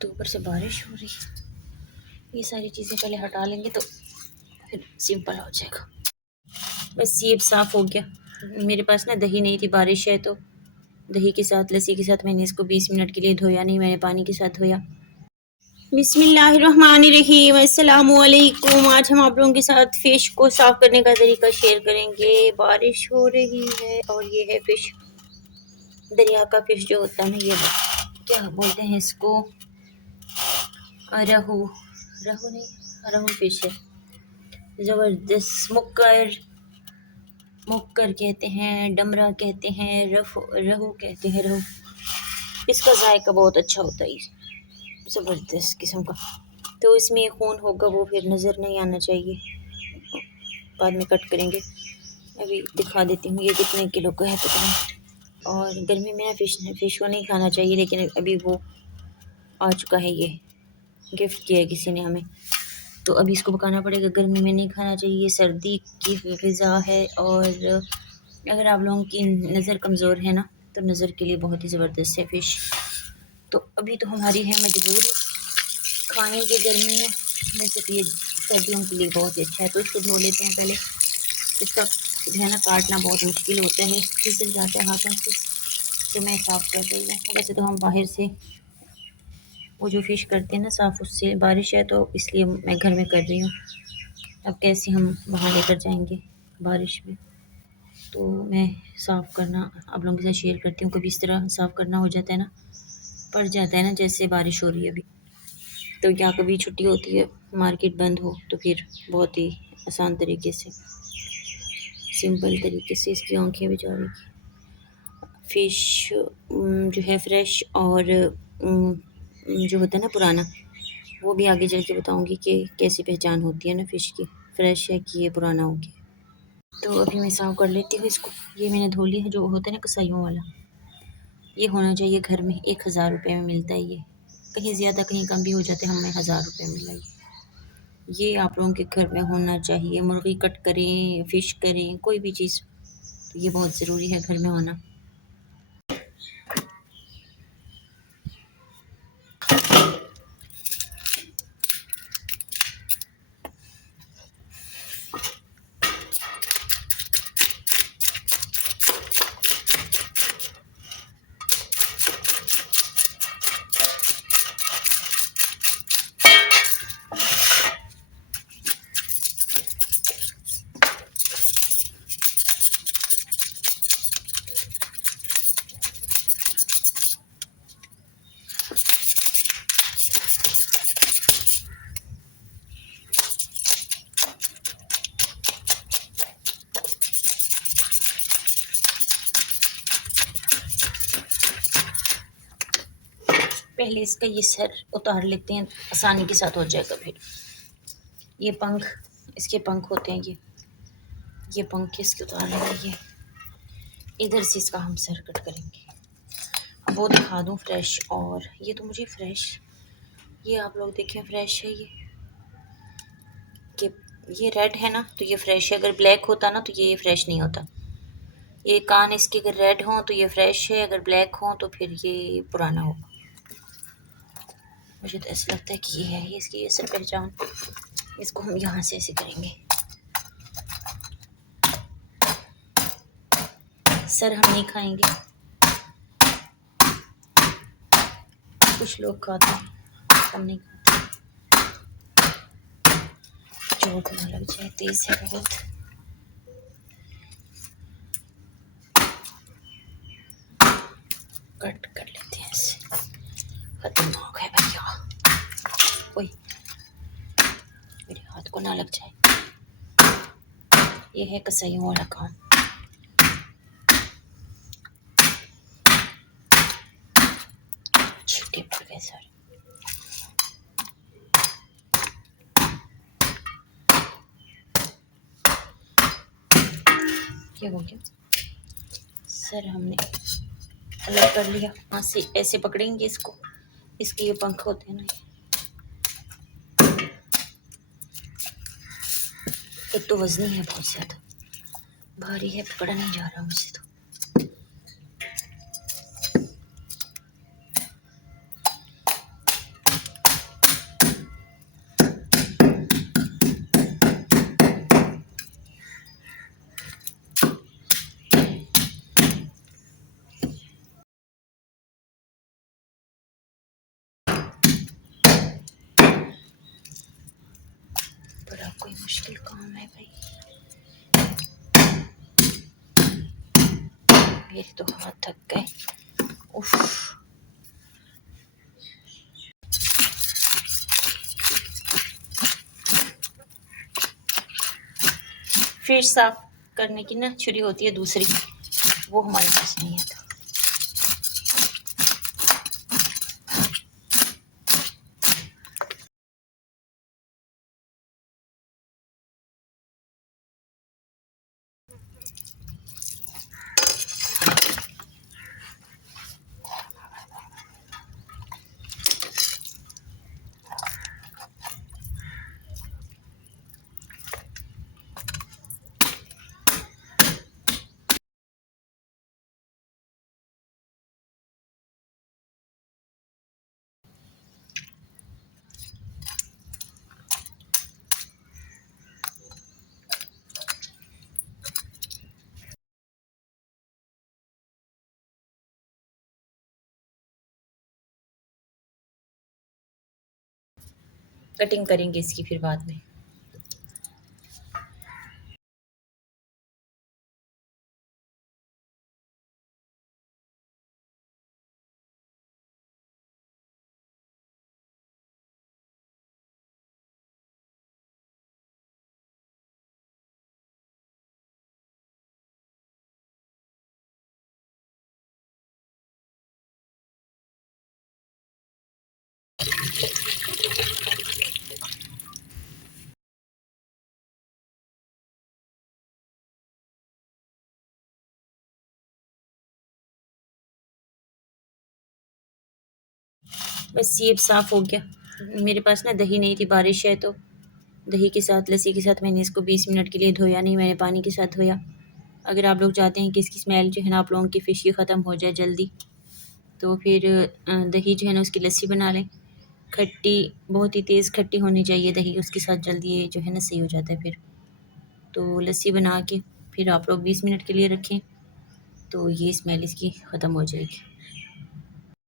तो ऊपर से बारिश हो रही है। ये सारी चीज़ें पहले हटा लेंगे तो फिर सिंपल हो जाएगा। बस ये साफ़ हो गया। मेरे पास ना दही नहीं थी, बारिश है तो दही के साथ, लस्सी के साथ मैंने इसको 20 मिनट के लिए धोया नहीं, मैंने पानी के साथ धोया। बिस्मिल्लाहिर्रहमानिर्रहीम, अस्सलामुअलैकुम। आज हम आप लोगों के साथ फ़िश को साफ़ करने का तरीका शेयर करेंगे। बारिश हो रही है और ये है फ़िश, दरिया का फ़िश जो होता है ना, ये क्या बोलते हैं इसको, रहू। रहू नहीं, रहू फ़िश है। ज़बरदस्त। मुक्कर कहते हैं, डमरा कहते हैं, रहू कहते हैं। रहू, इसका जायका बहुत अच्छा होता है, ज़बरदस्त किस्म का। तो इसमें खून होगा, वो फिर नज़र नहीं आना चाहिए, बाद में कट करेंगे। अभी दिखा देती हूँ ये कितने किलो का है पता नहीं। और गर्मी में ना फ़िश को नहीं खाना चाहिए, लेकिन अभी वो आ चुका है, ये गिफ्ट किया है किसी ने हमें, तो अभी इसको पकाना पड़ेगा। गर्मी में नहीं खाना चाहिए, सर्दी की ग़िज़ा है। और अगर आप लोगों की नज़र कमज़ोर है ना, तो नज़र के लिए बहुत ही ज़बरदस्त है फ़िश। तो अभी तो हमारी है मजबूरी, खाएंगे गर्मी में, वैसे तो ये सर्दियों के लिए बहुत ही अच्छा है। तो इसको धो लेते हैं पहले। इसका जो है ना काटना बहुत मुश्किल होता है, फिसल जाता है हाथों से, तो मैं साफ़ कर रही हूँ। वैसे तो हम बाहर से वो जो फ़िश करते हैं ना साफ़, उससे, बारिश है तो इसलिए मैं घर में कर रही हूँ। अब कैसे हम वहाँ लेकर जाएंगे बारिश में, तो मैं साफ़ करना आप लोगों के साथ शेयर करती हूँ। कभी इस तरह साफ़ करना हो जाता है ना, पड़ जाता है ना, जैसे बारिश हो रही है अभी, तो या कभी छुट्टी होती है, मार्केट बंद हो, तो फिर बहुत ही आसान तरीके से, सिंपल तरीके से इसकी आँखें बेचारी की। फ़िश जो है फ्रेश और जो होता है ना पुराना, वो भी आगे चल के बताऊँगी कि कैसी पहचान होती है ना फ़िश की, फ्रेश है कि ये पुराना हो गया। तो अभी मैं साफ़ कर लेती हूँ इसको। ये मैंने धो लिया है, जो होता है ना कसाईयों वाला, ये होना चाहिए घर में। 1000 रुपये में मिलता है ये, कहीं ज़्यादा कहीं कम भी हो जाते हैं, हमें 1000 रुपये मिला ये आप लोगों के घर में होना चाहिए। मुर्गी कट करें, फ़िश करें, कोई भी चीज़, तो ये बहुत ज़रूरी है घर में होना। पहले इसका ये सर उतार लेते हैं, आसानी के साथ हो जाएगा। फिर ये पंख, इसके पंख होते हैं, ये पंख इसके उतार लेंगे। ये इधर से इसका हम सर कट करेंगे। अब वो दिखा दूँ फ्रेश, और ये तो मुझे फ्रेश, ये आप लोग देखें फ्रेश है कि ये रेड है ना, तो ये फ्रेश है। अगर ब्लैक होता ना तो ये फ्रेश नहीं होता। ये कान इसके अगर रेड हों तो ये फ्रेश है, अगर ब्लैक हों तो फिर ये पुराना होगा। मुझे तो ऐसा लगता है कि ये है, ये इसकी असल पहचान। इसको हम यहाँ से ऐसे करेंगे। सर हम नहीं खाएंगे, कुछ लोग खाते हैं, हम नहीं खाते। चोट ना लग जाए, तेज़ है बहुत। कट कर लेते हैं इसे, खतरनाक है भैया। ओए, मेरे हाथ को ना लग जाए। ये है कसाईयों वाला काम। छिलके पड़ गए सारे। क्या हो गया, सर हमने अलग कर लिया। हाथ से ऐसे पकड़ेंगे इसको, इसके ये पंख होते हैं ना, एक तो वजनी है बहुत ज़्यादा, भारी है, पकड़ा नहीं जा रहा मुझसे तो। मुश्किल काम है भाई, मेरे तो हाथ थक गए। उफ। फिश साफ करने की ना छुरी होती है दूसरी, वो हमारे पास नहीं है। तो कटिंग करेंगे इसकी फिर बाद में। बस ये साफ़ हो गया। मेरे पास ना दही नहीं थी, बारिश है तो दही के साथ, लस्सी के साथ मैंने इसको 20 मिनट के लिए धोया नहीं, मैंने पानी के साथ धोया। अगर आप लोग चाहते हैं कि इसकी स्मेल जो है ना आप लोगों की फ़िश की ख़त्म हो जाए जल्दी, तो फिर दही जो है ना उसकी लस्सी बना लें। खट्टी, बहुत ही तेज़ खट्टी होनी चाहिए दही, उसके साथ जल्दी ये जो है ना सही हो जाता है फिर। तो लस्सी बना के फिर आप लोग 20 मिनट के लिए रखें, तो ये स्मेल इसकी ख़त्म हो जाएगी।